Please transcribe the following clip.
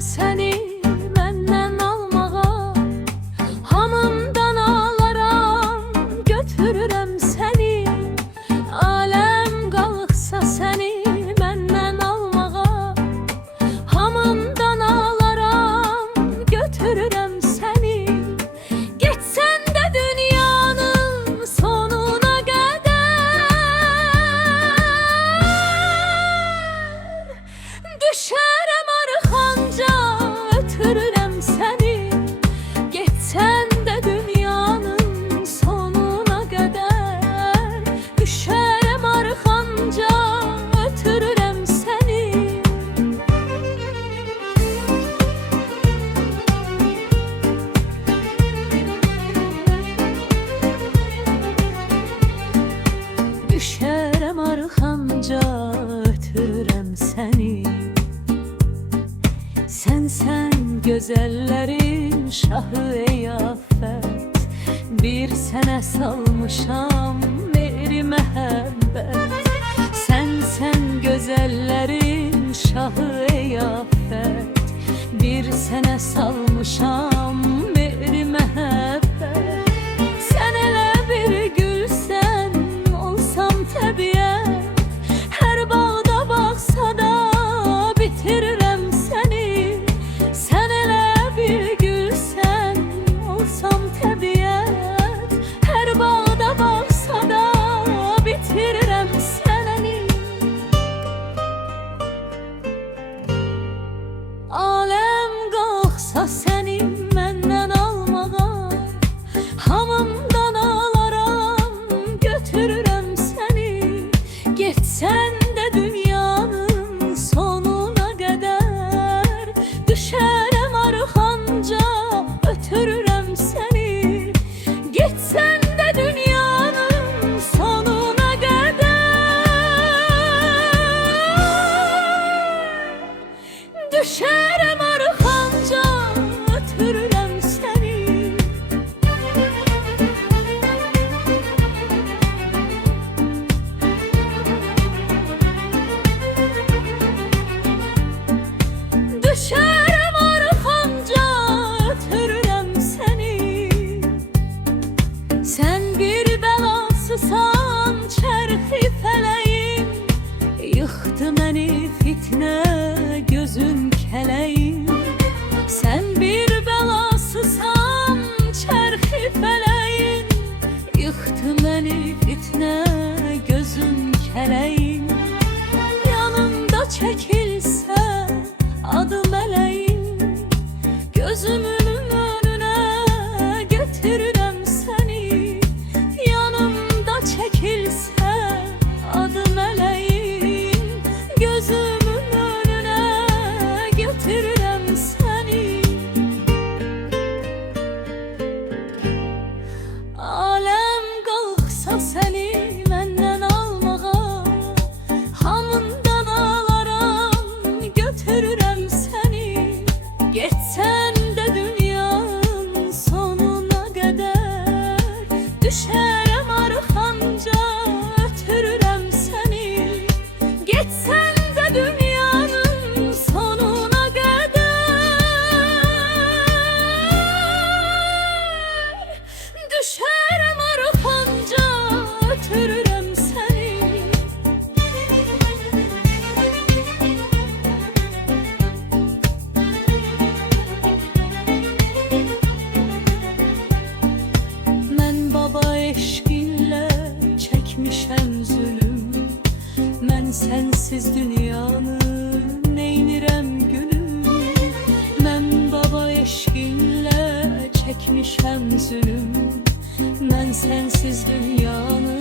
səni məndən almağa, hamımdan alaram, götürürəm səni. Aləm qalxsa səni məndən almağa, hamımdan alaram, götürürəm səni. Getsən də dünyanın sonuna qədər, düşərəm arxanca, ötürürəm səni. Getsən də dünyanın sonuna qədər, düşərəm arxanca, ötürürəm səni. Düşərəm arxanca, ötürürəm səni. Sənsən gözəllərin şahı ey afət, bir sənə salmışam mehri məhəbbət. Sənsən gözəllərin şahı ey afət, bir sənə salmışam mehri məhəbbət. Sən elə bir gülsən, olsam təbiət, hər bağda baxsa da bitirirəm səni. Sən elə bir gülsən, olsam təbiət, hər bağda baxsa da bitirirəm səni. Aləm qalxsa səni məndən almağa, hamımdan alaram, götürürəm səni. Getsən də dünyanın sonuna qədər, düşərəm arxanca, ötürürəm səni. Getsən də dünyanın sonuna qədər, düşərəm arxanca, ötürürəm səni. Düşərəm arxanca, ötürürəm səni. Sən bir bəlasısan, çərxi fələyim, yıxdı məni fitnə, gözün kələyim. Sən bir bəlasısan, çərxi fələyim, yıxdı məni fitnə, gözün kələyim. Yanımda çəkilsə adı mələyim, gözümün önünə götürürəm səni. Yanımda çəkilsə adı mələyim, gözümün önünə götürürəm səni. Aləm qalxsa səni məndən almağa, hamımdan alaram, götürürəm səni. Getsən də dünyanın sonuna qədər, düşərəm arxanca, ötürürəm səni. Getsən də dünyanın sonuna qədər, düşərəm arxanca, ötürürəm səni. Mən baba eşqinlə çəkmişəm zülüm, mən sənsiz dünyanı neynirəm gülüm. Mən baba eşqinlə çəkmişəm zülüm, mən sənsiz dünyanı